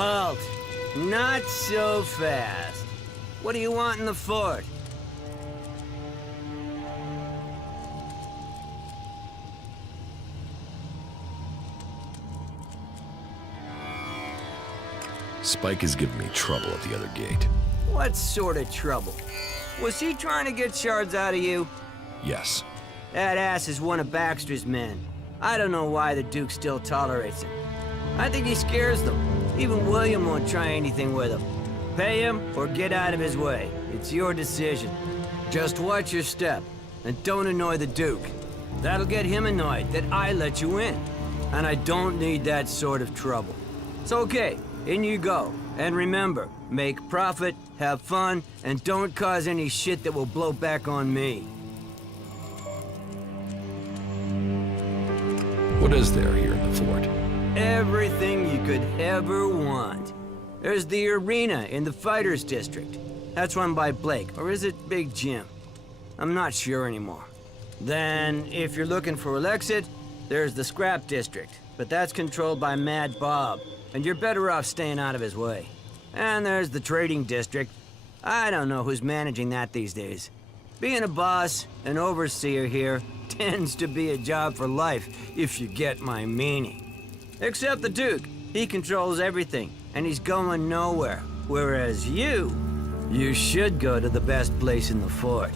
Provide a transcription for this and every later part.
Halt! Not so fast. What do you want in the fort? Spike is giving me trouble at the other gate. What sort of trouble? Was he trying to get shards out of you? Yes. That ass is one of Baxter's men. I don't know why the Duke still tolerates him. I think he scares them. Even William won't try anything with him. Pay him or get out of his way. It's your decision. Just watch your step, and don't annoy the Duke. That'll get him annoyed that I let you in. And I don't need that sort of trouble. It's okay, in you go. And remember, make profit, have fun, and don't cause any shit that will blow back on me. What is there here in the fort? Everything you could ever want. There's the arena in the Fighters District. That's run by Blake, or is it Big Jim? I'm not sure anymore. Then, if you're looking for Elexit, there's the Scrap District, but that's controlled by Mad Bob, and you're better off staying out of his way. And there's the Trading District. I don't know who's managing that these days. Being a boss, an overseer here, tends to be a job for life, if you get my meaning. Except the Duke. He controls everything, and he's going nowhere. Whereas you should go to the best place in the fort,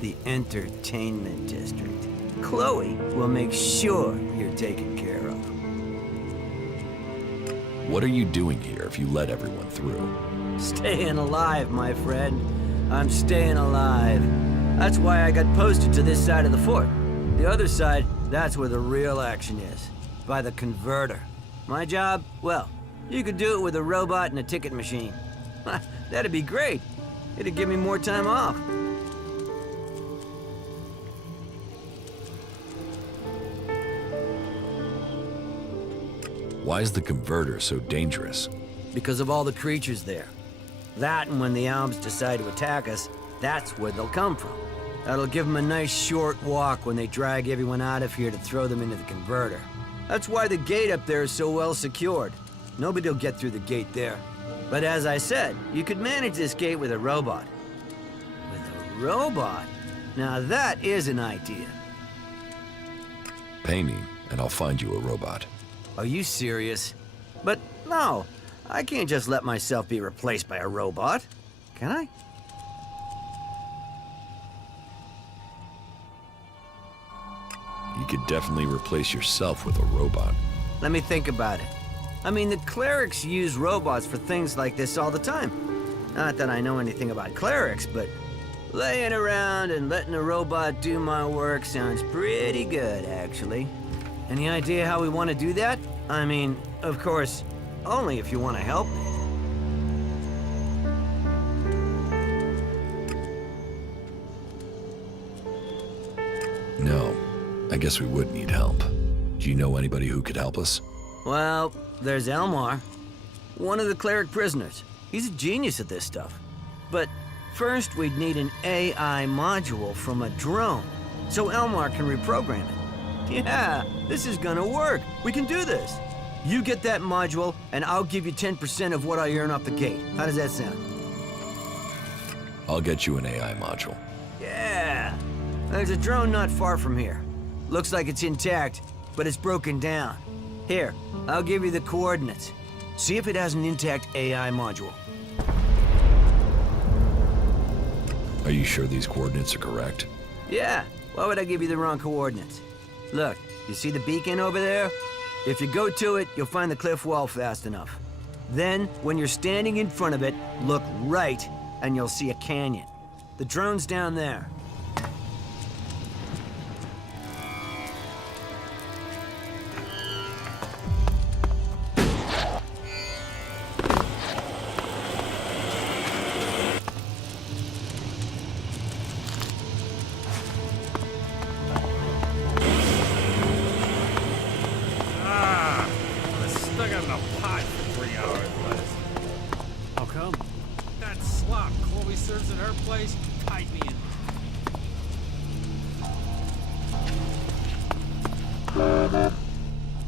the Entertainment District. Chloe will make sure you're taken care of. What are you doing here if you let everyone through? Staying alive, my friend. I'm staying alive. That's why I got posted to this side of the fort. The other side, that's where the real action is. By the converter. My job? Well, you could do it with a robot and a ticket machine. That'd be great. It'd give me more time off. Why is the converter so dangerous? Because of all the creatures there. That, and when the Alps decide to attack us, that's where they'll come from. That'll give them a nice short walk when they drag everyone out of here to throw them into the converter. That's why the gate up there is so well secured. Nobody'll get through the gate there. But as I said, you could manage this gate with a robot. With a robot? Now that is an idea. Pay me, and I'll find you a robot. Are you serious? But no, I can't just let myself be replaced by a robot. Can I? You could definitely replace yourself with a robot. Let me think about it. I mean, the clerics use robots for things like this all the time. Not that I know anything about clerics, but laying around and letting a robot do my work sounds pretty good, actually. Any idea how we want to do that? I mean, of course, only if you want to help me. No, I guess we would need help. Do you know anybody who could help us? Well, there's Elmar, one of the cleric prisoners. He's a genius at this stuff. But first we'd need an AI module from a drone, so Elmar can reprogram it. Yeah, this is gonna work. We can do this. You get that module, and I'll give you 10% of what I earn off the gate. How does that sound? I'll get you an AI module. Yeah. There's a drone not far from here. Looks like it's intact, but it's broken down. Here, I'll give you the coordinates. See if it has an intact AI module. Are you sure these coordinates are correct? Yeah, why would I give you the wrong coordinates? Look, you see the beacon over there? If you go to it, you'll find the cliff wall fast enough. Then, when you're standing in front of it, look right, and you'll see a canyon. The drone's down there.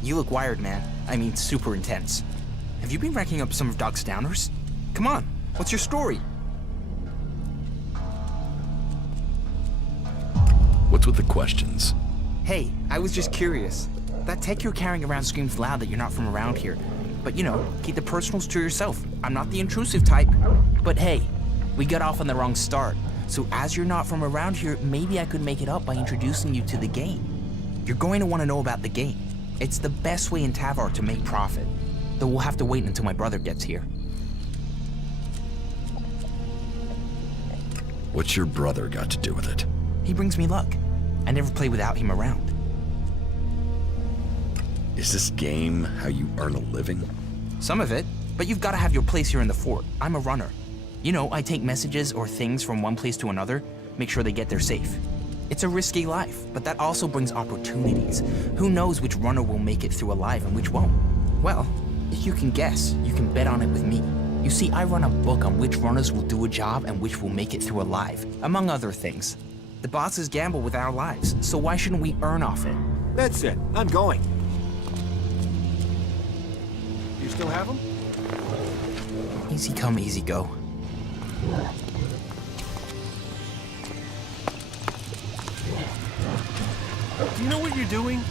You look wired, man. I mean, super intense. have you been racking up some of Doc's downers? Come on, what's your story? What's with the questions? Hey, I was just curious. That tech you're carrying around screams loud that you're not from around here. But you know, keep the personals to yourself. I'm not the intrusive type. But hey, we got off on the wrong start. So as you're not from around here, maybe I could make it up by introducing you to the game. You're going to want to know about the game. It's the best way in Тавora to make profit. Though we'll have to wait until my brother gets here. What's your brother got to do with it? He brings me luck. I never play without him around. Is this game how you earn a living? Some of it, but you've got to have your place here in the fort. I'm a runner. You know, I take messages or things from one place to another, make sure they get there safe. It's a risky life, but that also brings opportunities. Who knows which runner will make it through alive and which won't? Well, if you can guess, you can bet on it with me. You see, I run a book on which runners will do a job and which will make it through alive, among other things. The bosses gamble with our lives, so why shouldn't we earn off it? That's it. I'm going. You still have them? Easy come, easy go. Do you know what you're doing?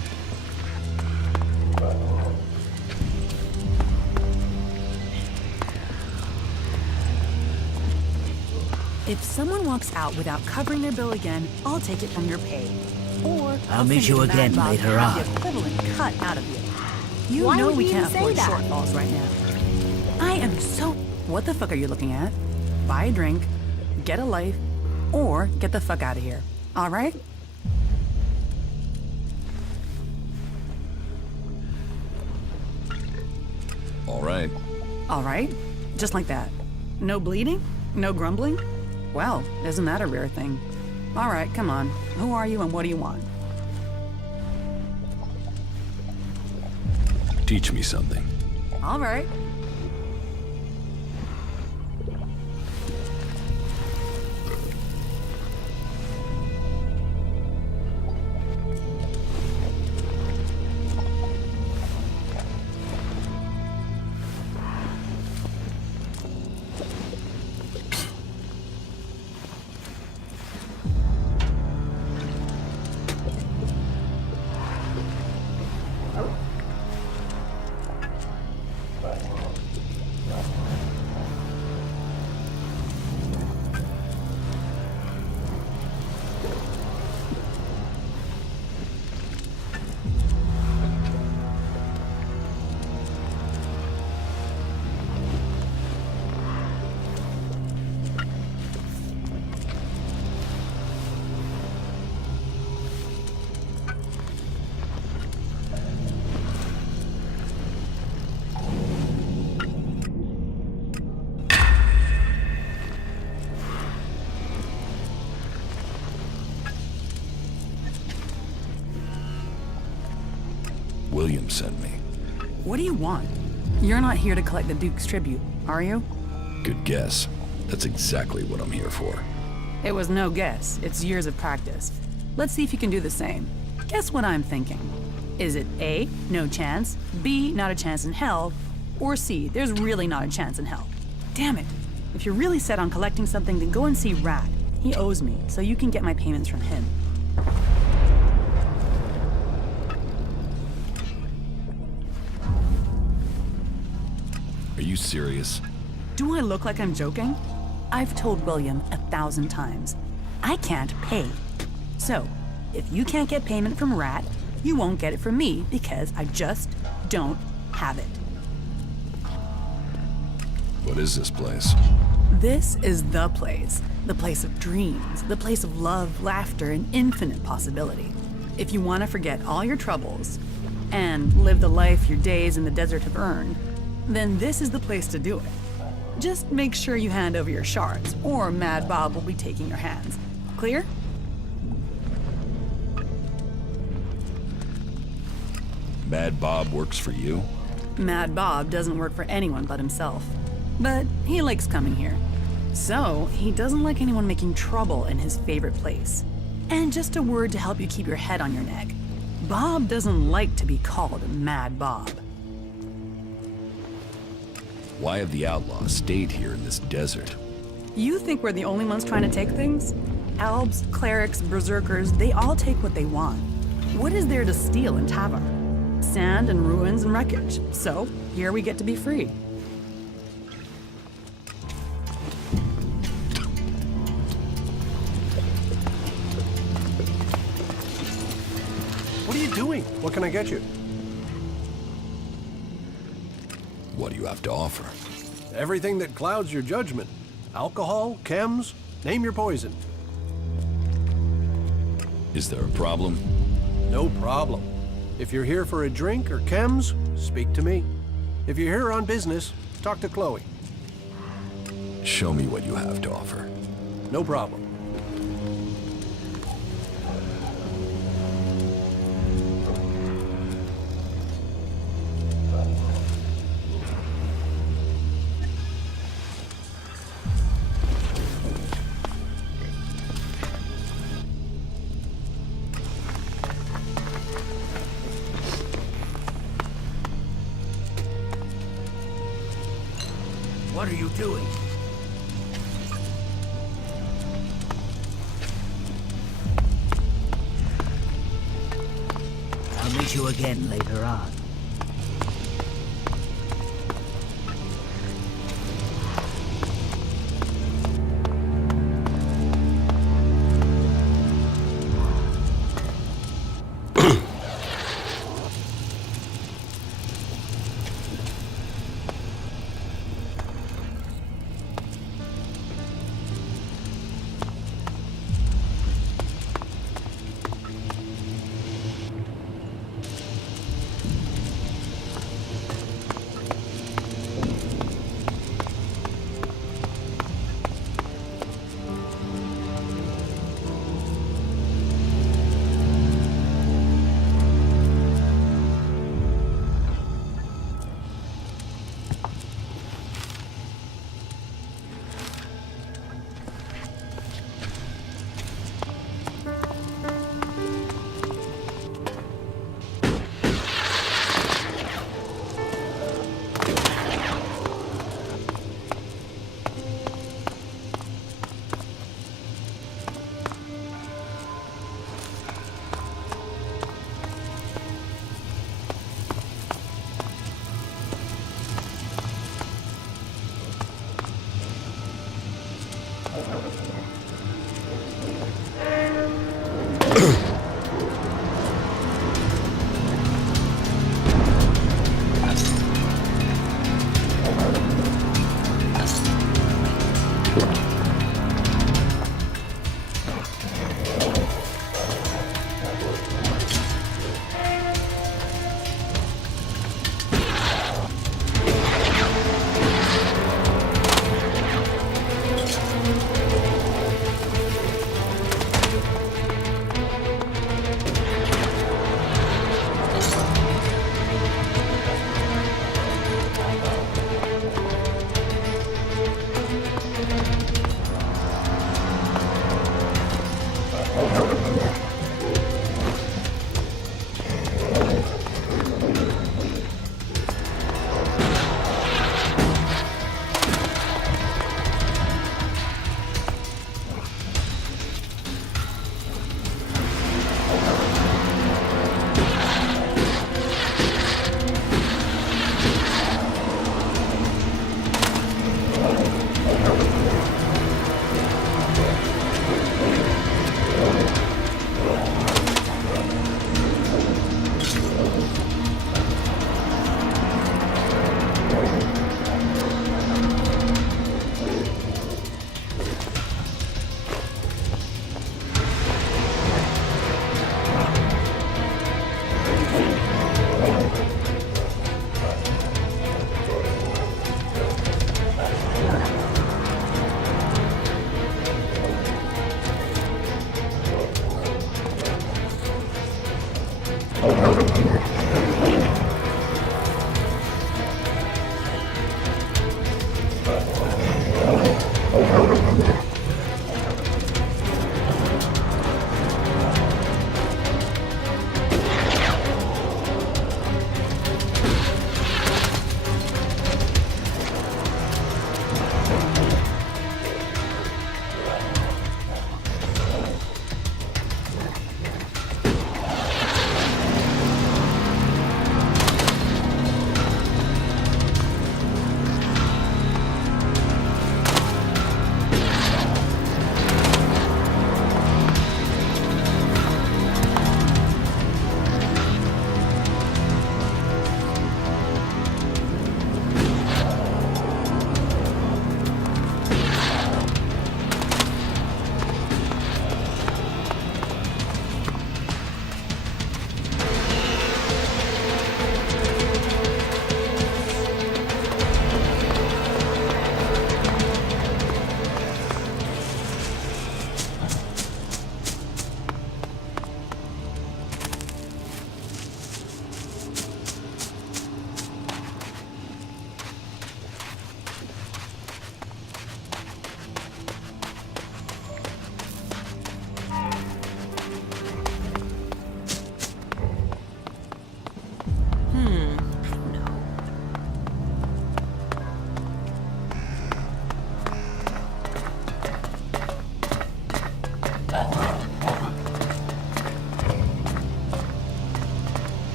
If someone walks out without covering their bill again, I'll take it from your pay. Or I'll meet you again later on. The equivalent cut out of you. You Why know would we you can't say afford that? shortfalls right now. I am so... What the fuck are you looking at? Buy a drink, get a life, or get the fuck out of here. All right? All right. All right? Just like that. No bleeding? No grumbling? Well, isn't that a rare thing? All right, come on. Who are you and what do you want? Teach me something. All right. William sent me. What do you want? You're not here to collect the Duke's tribute, are you? Good guess. That's exactly what I'm here for. It was no guess. It's years of practice. Let's see if you can do the same. Guess what I'm thinking. Is it A, no chance, B, not a chance in hell, or C, there's really not a chance in hell? Damn it. If you're really set on collecting something, then go and see Rat. He owes me, so you can get my payments from him. Are you serious? Do I look like I'm joking? I've told William 1,000 times. I can't pay. So, if you can't get payment from Rat, you won't get it from me because I just don't have it. What is this place? This is the place of dreams, the place of love, laughter, and infinite possibility. If you want to forget all your troubles and live the life your days in the desert have earned, then this is the place to do it. Just make sure you hand over your shards, or Mad Bob will be taking your hands. Clear? Mad Bob works for you? Mad Bob doesn't work for anyone but himself. But he likes coming here. So, he doesn't like anyone making trouble in his favorite place. And just a word to help you keep your head on your neck. Bob doesn't like to be called Mad Bob. Why have the outlaws stayed here in this desert? You think we're the only ones trying to take things? Elves, clerics, berserkers, they all take what they want. What is there to steal in Тавora? Sand and ruins and wreckage. So, here we get to be free. What are you doing? What can I get you? What do you have to offer? Everything that clouds your judgment. Alcohol, chems, name your poison. Is there a problem? No problem. If you're here for a drink or chems, speak to me. If you're here on business, talk to Chloe. Show me what you have to offer. No problem. What are you doing? I'll meet you again later on.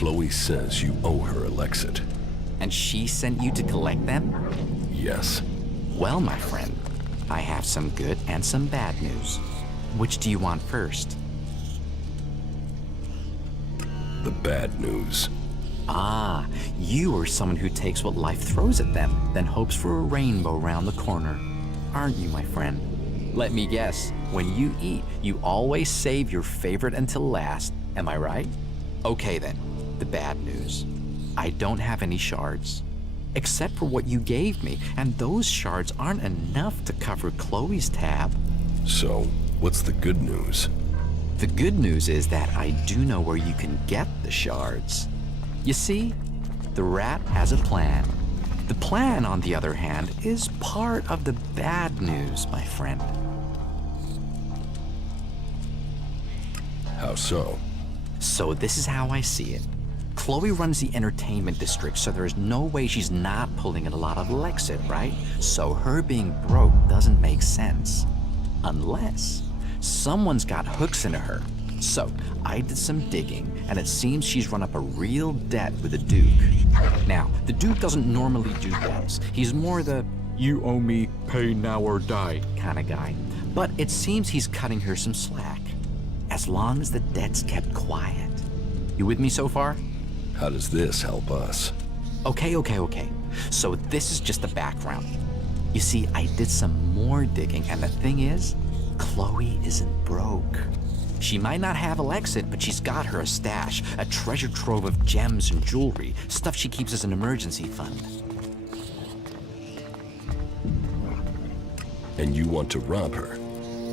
Chloe says you owe her Elexit. And she sent you to collect them? Yes. Well, my friend, I have some good and some bad news. Which do you want first? The bad news. Ah, you are someone who takes what life throws at them, then hopes for a rainbow round the corner. Aren't you, my friend? Let me guess, when you eat, you always save your favorite until last. Am I right? Okay then, the bad news. I don't have any shards. Except for what you gave me, and those shards aren't enough to cover Chloe's tab. So, what's the good news? The good news is that I do know where you can get the shards. You see, the rat has a plan. The plan, on the other hand, is part of the bad news, my friend. How so? So this is how I see it. Chloe runs the entertainment district, so there's no way she's not pulling in a lot of Elexit, right? So her being broke doesn't make sense. Unless someone's got hooks into her. So I did some digging, and it seems she's run up a real debt with the Duke. Now, the Duke doesn't normally do debts. He's more the, you owe me, pay now or die kind of guy. But it seems he's cutting her some slack. As long as the debt's kept quiet. You with me so far? How does this help us? Okay. So this is just the background. You see, I did some more digging, and the thing is, Chloe isn't broke. She might not have Elexit, but she's got her a stash, a treasure trove of gems and jewelry, stuff she keeps as an emergency fund. And you want to rob her?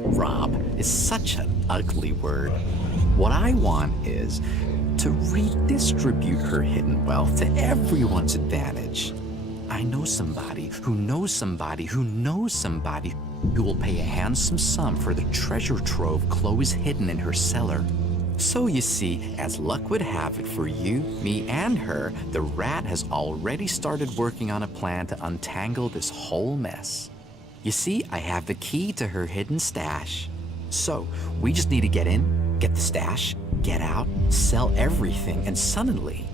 Rob is such an ugly word. What I want is to redistribute her hidden wealth to everyone's advantage. I know somebody who knows somebody who knows somebody who will pay a handsome sum for the treasure trove Chloe's hidden in her cellar. So you see, as luck would have it for you, me, and her, the rat has already started working on a plan to untangle this whole mess. You see, I have the key to her hidden stash. So, we just need to get in, get the stash, get out, sell everything, and suddenly,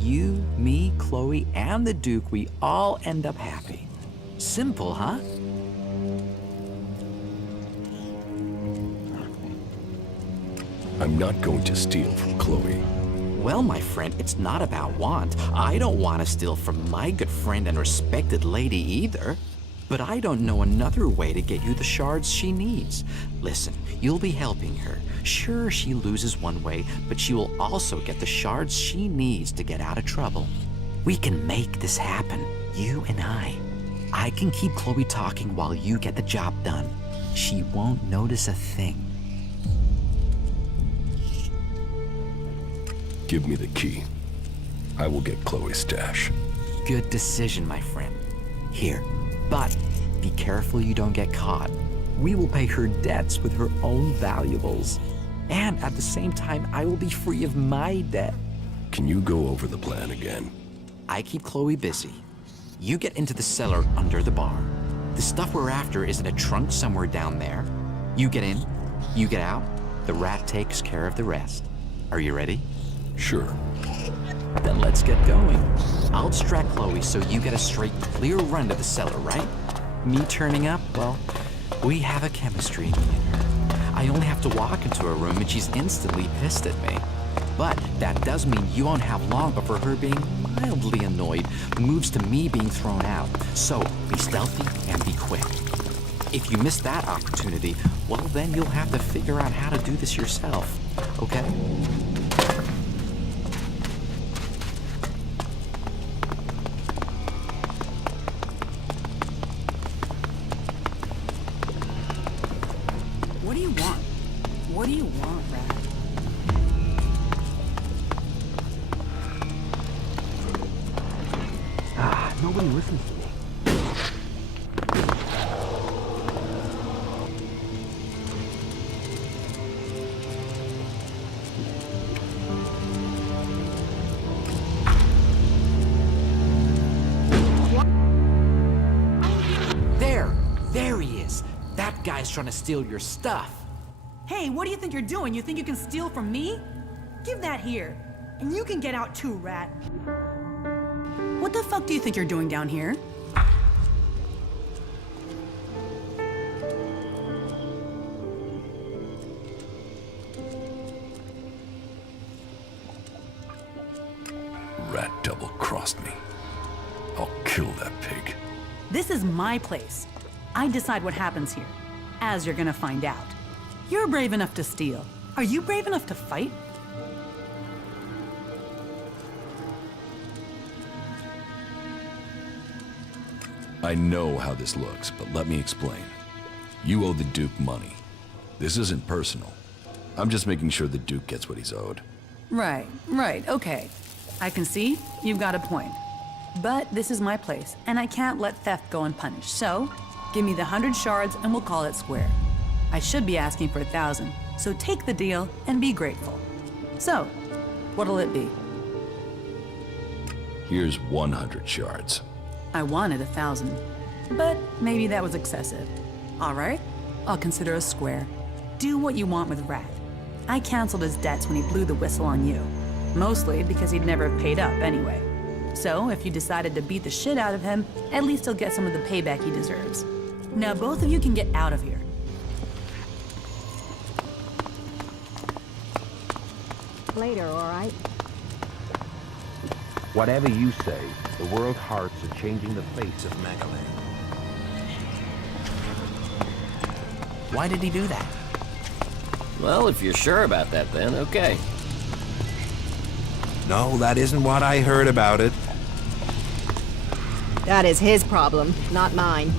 you, me, Chloe, and the Duke, we all end up happy. Simple, huh? I'm not going to steal from Chloe. Well, my friend, it's not about want. I don't want to steal from my good friend and respected lady either. But I don't know another way to get you the shards she needs. Listen, you'll be helping her. Sure, she loses one way, but she will also get the shards she needs to get out of trouble. We can make this happen, you and I. I can keep Chloe talking while you get the job done. She won't notice a thing. Give me the key. I will get Chloe's stash. Good decision, my friend. Here. But be careful you don't get caught. We will pay her debts with her own valuables. And at the same time, I will be free of my debt. Can you go over the plan again? I keep Chloe busy. You get into the cellar under the bar. The stuff we're after is in a trunk somewhere down there. You get in, you get out, the rat takes care of the rest. Are you ready? Sure. Then let's get going. I'll distract Chloe so you get a straight, clear run to the cellar, right? Me turning up, well, we have a chemistry, me and her. I only have to walk into her room and she's instantly pissed at me. But that does mean you won't have long before her being mildly annoyed moves to me being thrown out. So be stealthy and be quick. If you miss that opportunity, well then you'll have to figure out how to do this yourself, okay? What do you want? What do you want, Rat? Nobody listens to me. There he is. That guy's trying to steal your stuff. Hey, what do you think you're doing? You think you can steal from me? Give that here. And you can get out too, rat. What the fuck do you think you're doing down here? Rat double-crossed me. I'll kill that pig. This is my place. I decide what happens here, as you're gonna find out. You're brave enough to steal. Are you brave enough to fight? I know how this looks, but let me explain. You owe the Duke money. This isn't personal. I'm just making sure the Duke gets what he's owed. Right, okay. I can see you've got a point. But this is my place, and I can't let theft go unpunished. So, give me the 100 shards and we'll call it square. I should be asking for 1,000, so take the deal and be grateful. So, what'll it be? Here's 100 shards. I wanted 1,000, but maybe that was excessive. All right, I'll consider a square. Do what you want with Rat. I canceled his debts when he blew the whistle on you, mostly because he'd never have paid up anyway. So if you decided to beat the shit out of him, at least he'll get some of the payback he deserves. Now both of you can get out of here. Later, all right? Whatever you say, the world hearts are changing the face of Megaland. Why did he do that? Well, if you're sure about that, then okay. No, that isn't what I heard about it. That is his problem, not mine.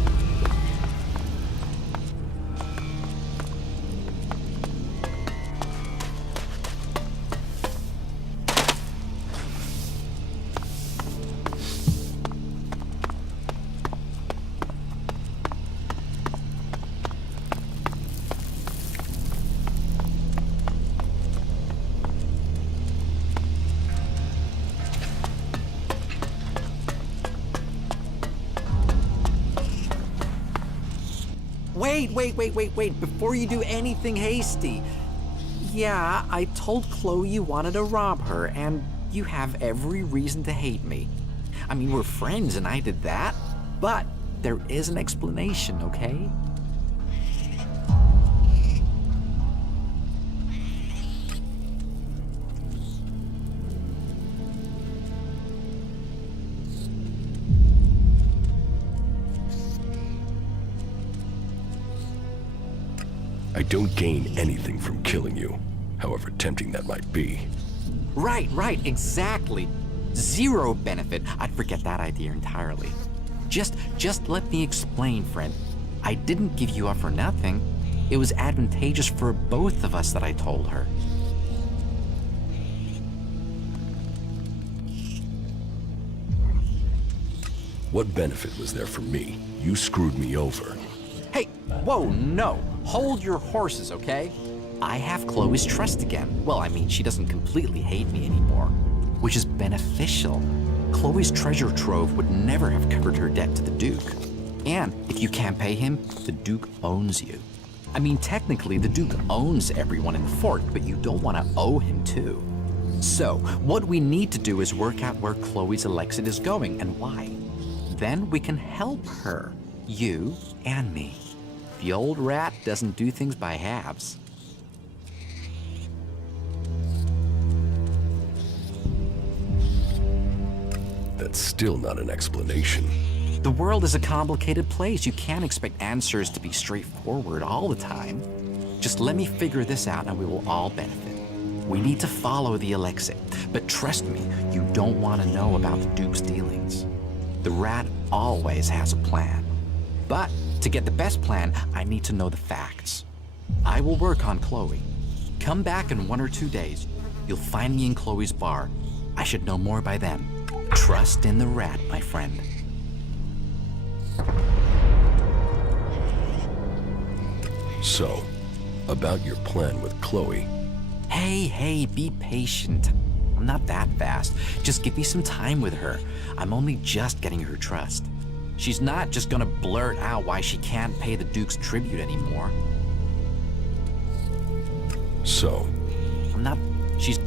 Wait, before you do anything hasty. Yeah, I told Chloe you wanted to rob her, and you have every reason to hate me. I mean, we're friends and I did that, but there is an explanation, okay? I don't gain anything from killing you, however tempting that might be. Right, exactly. Zero benefit. I'd forget that idea entirely. Just let me explain, friend. I didn't give you up for nothing. It was advantageous for both of us that I told her. What benefit was there for me? You screwed me over. Hey, whoa, no. Hold your horses, okay? I have Chloe's trust again. Well, I mean, she doesn't completely hate me anymore, which is beneficial. Chloe's treasure trove would never have covered her debt to the Duke. And if you can't pay him, the Duke owns you. I mean, technically, the Duke owns everyone in the fort, but you don't want to owe him too. So, what we need to do is work out where Chloe's Elexit is going and why. Then we can help her, you and me. The old rat doesn't do things by halves. That's still not an explanation. The world is a complicated place. You can't expect answers to be straightforward all the time. Just let me figure this out and we will all benefit. We need to follow the Elexit, but trust me, you don't want to know about the Duke's dealings. The rat always has a plan. But to get the best plan, I need to know the facts. I will work on Chloe. Come back in 1 or 2 days. You'll find me in Chloe's bar. I should know more by then. Trust in the rat, my friend. So, about your plan with Chloe. Hey, be patient. I'm not that fast. Just give me some time with her. I'm only just getting her trust. She's not just gonna blurt out why she can't pay the Duke's tribute anymore. So? She's...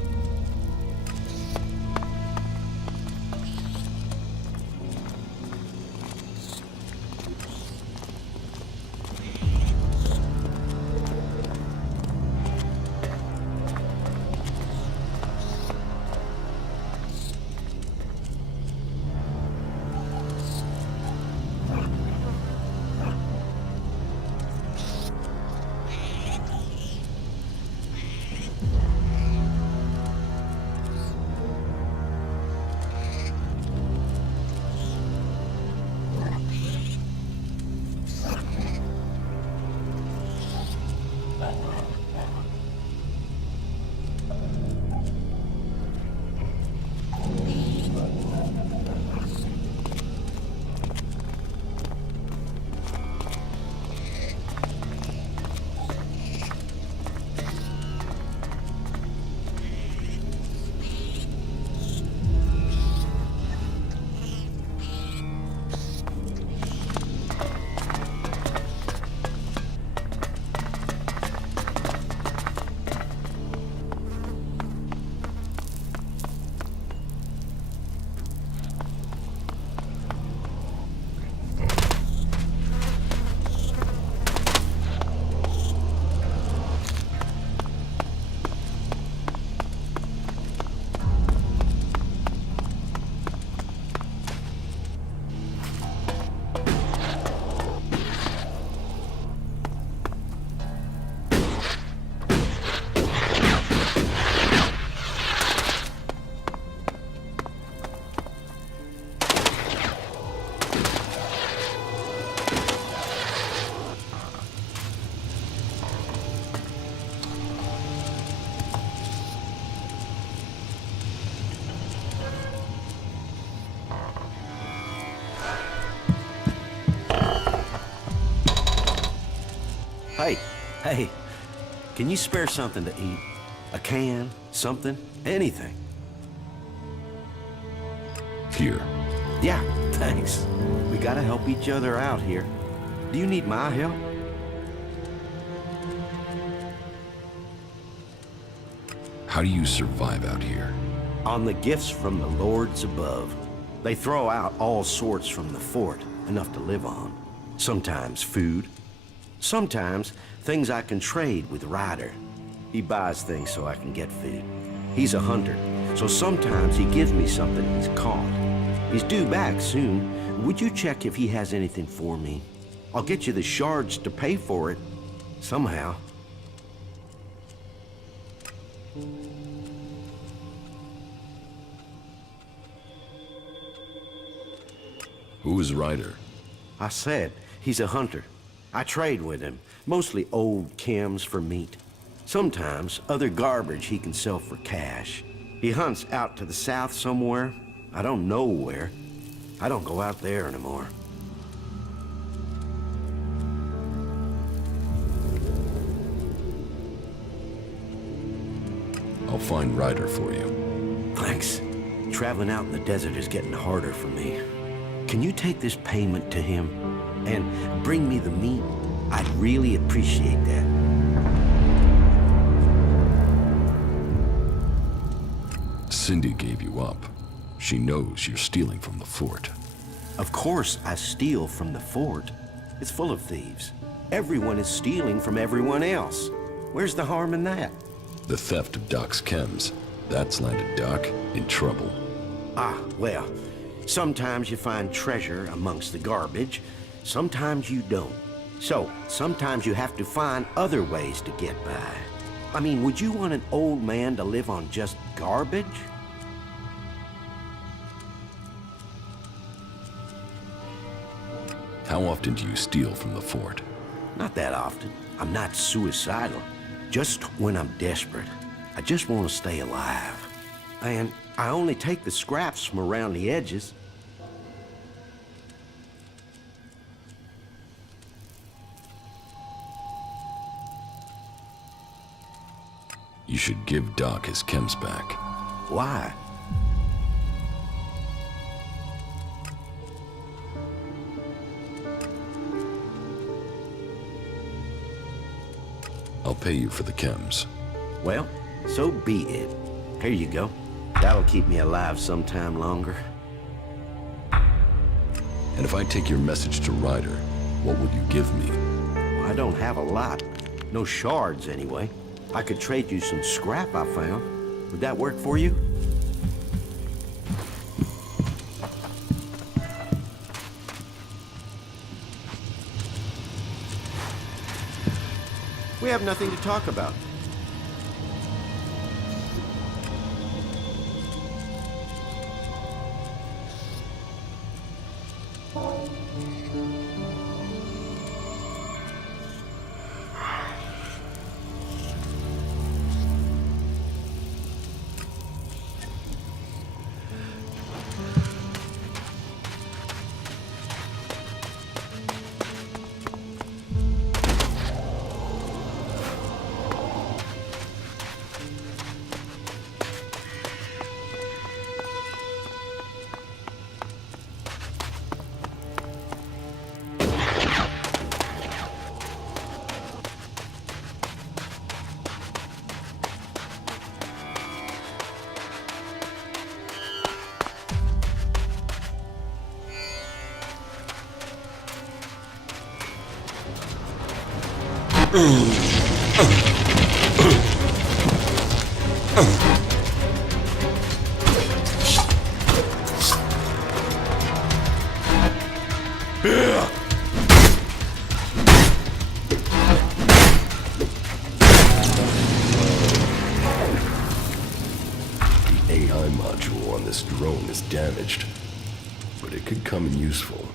Hey, can you spare something to eat? A can? Something? Anything? Here. Yeah, thanks. We gotta help each other out here. Do you need my help? How do you survive out here? On the gifts from the lords above. They throw out all sorts from the fort, enough to live on. Sometimes food. Sometimes things I can trade with Ryder. He buys things so I can get food. He's a hunter, so sometimes he gives me something he's caught. He's due back soon. Would you check if he has anything for me? I'll get you the shards to pay for it, somehow. Who is Ryder? I said, he's a hunter. I trade with him, mostly old chems for meat. Sometimes other garbage he can sell for cash. He hunts out to the south somewhere. I don't know where. I don't go out there anymore. I'll find Ryder for you. Thanks. Traveling out in the desert is getting harder for me. Can you take this payment to him and bring me the meat? I'd really appreciate that. Cindy gave you up. She knows you're stealing from the fort. Of course I steal from the fort. It's full of thieves. Everyone is stealing from everyone else. Where's the harm in that? The theft of Doc's chems. That's landed Doc in trouble. Ah, well, sometimes you find treasure amongst the garbage. Sometimes you don't. So, sometimes you have to find other ways to get by. I mean, would you want an old man to live on just garbage? How often do you steal from the fort? Not that often. I'm not suicidal. Just when I'm desperate. I just want to stay alive. And I only take the scraps from around the edges. You should give Doc his chems back. Why? I'll pay you for the chems. Well, so be it. Here you go. That'll keep me alive sometime longer. And if I take your message to Ryder, what would you give me? I don't have a lot. No shards, anyway. I could trade you some scrap I found. Would that work for you? We have nothing to talk about. The AI module on this drone is damaged, but it could come in useful.